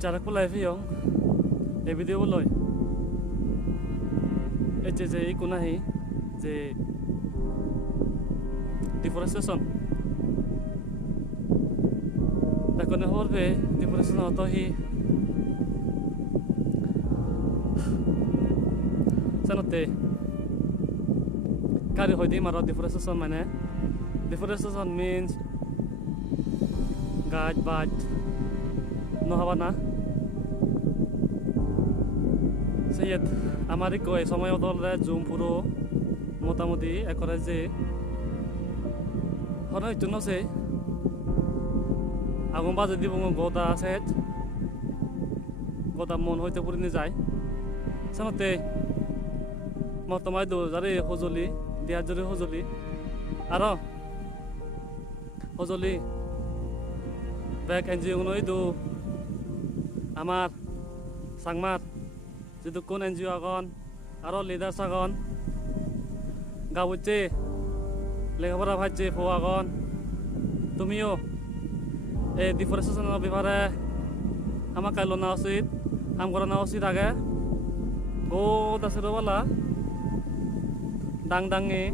Jarak pulai fiong, video pulai. Je ikunahi, je deforestation. Takone horbe deforestation atau hi. Sanote, kari hoidi mara deforestation mana? Deforestation means gaj baj no haba na. Seyed amari koi সময় দলরে জুম পুরো মোটামুটি একরে যে হরই জন্য সে আগুন বাজে দিব গোদা সেট গোদা মন হইতে পুরিনি যায় সামতে মতমাই দো জারে হজলি দিয়া জরে হজলি আর হজলি ব্যাক এনজিও নই দো আমার সাংমার যদি কোন এনজিও আগন আর লিডার আগন গাবুচে লেখাপড়া ভাইছে ফো আগন তুমিও এই ডিফরেস্টেশনের ব্যাপারে আমার কাইলো না উচিত কাম করা না উচিত আগে ও দাসের বলা ডাং ডাঙে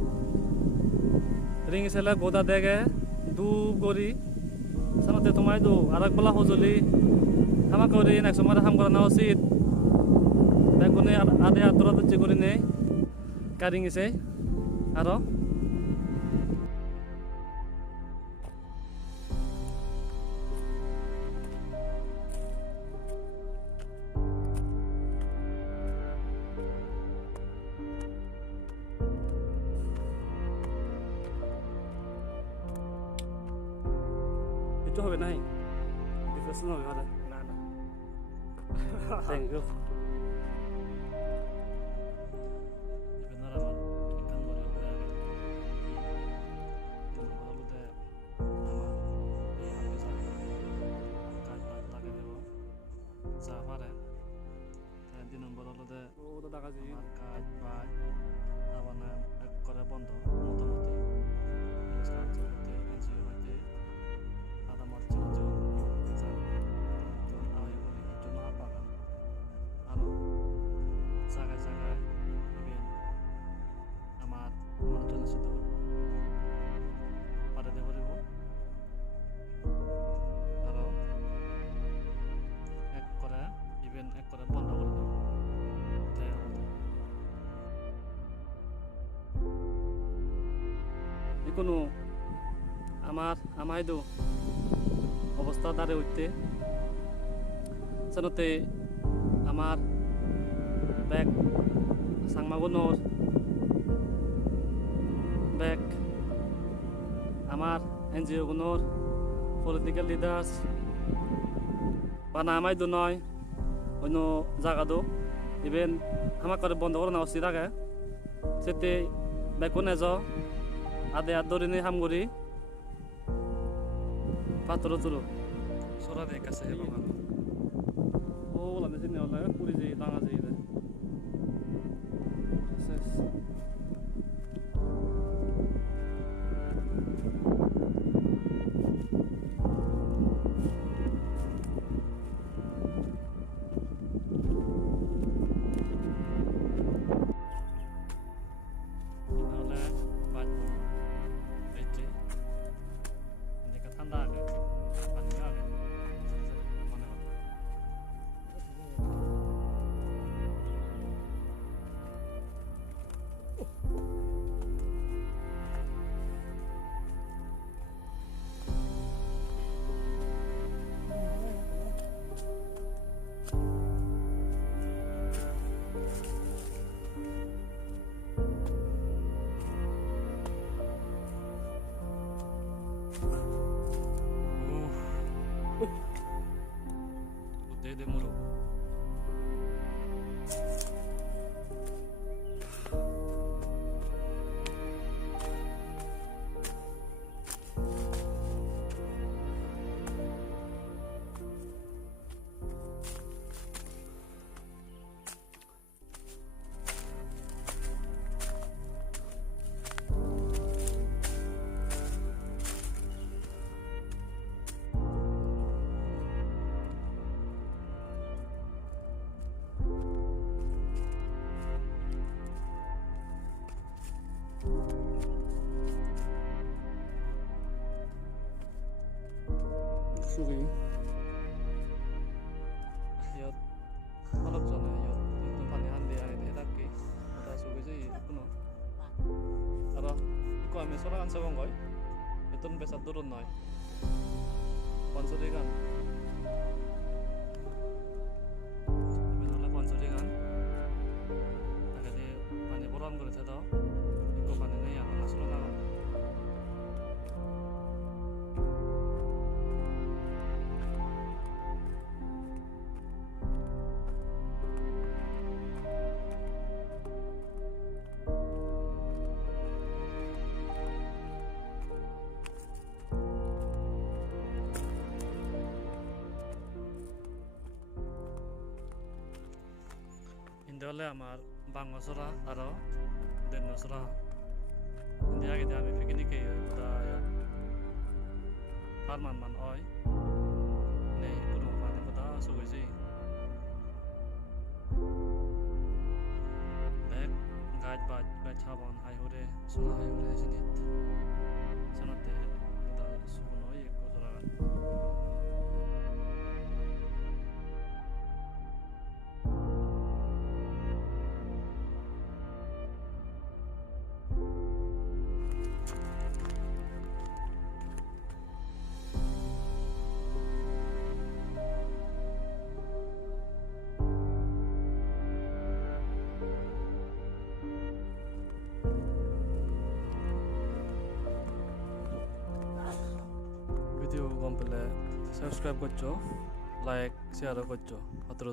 রিং সেলে গোদা দেগে দুব গরি সামতে তোমায় দু আর এক বলা হজলি আমার করি এক সময় কাম করা না উচিত বেগুনে আদে আদরা তো করি নেই কারিং এসে আরো itu হবে নাই ডিফেশন হবে না না থ্যাংক ইউ কাজ বাজ আবার এক করে বন্ধ মোটামুটি সাহায্য করতে এনজিও হইতে আদা মারছে আমি বলি জন্য পাকা আরো জায়গায় জায়গায় ইভেন আমার মানুষজন শুধু পাঠাতে পারিব আরো এক করে ইভেন এক করে বন্ধ করে দেব কোনো আমায় দো অবস্থা দাঁড়ে উঠতে জানতে আমার ব্যাগ সাংমাগুনোর ব্যাগ আমার এনজিও গুনোর পলিটিক্যাল লিডার্স বানা আমায় দো নয় অন্য জায়গা দো ইভেন আমার করে বন্ধ করে না উচিত আগে সেতে ব্যাগ নেজ আদে আদরিনি হামগুড়ি পাথর তুলো সরা দেখ আছে বাবা ও লামে সিনে ওলা পুরি যে দাঙা যে রে শেষ de muro. sugi yot halak jana yot itu pani hande ani thedakki uta sugi ji ikuno aro iku ami sorangan sabang goy itun besat durun noy ponsurigan iben ole ponsurigan agade pani boran gore thedo iku pani nei anga sorangan ইন্ডিয়ালে আমার বাংলাসরা আর দেনসরা ইন্ডিয়া গেতে আমি পিকনিকে বুদায় পারমান মান ওই নেই কোনো মানে বুদা সুগেছি ব্যাগ গাইড বাজ ছাবন হাই হরে সোনা হাই হরে জিনিত সানাতে বুদা সুনই কোসরা ভিডিও কম পেলে সাবস্ক্রাইব করছো লাইক শেয়ারও করছো অতর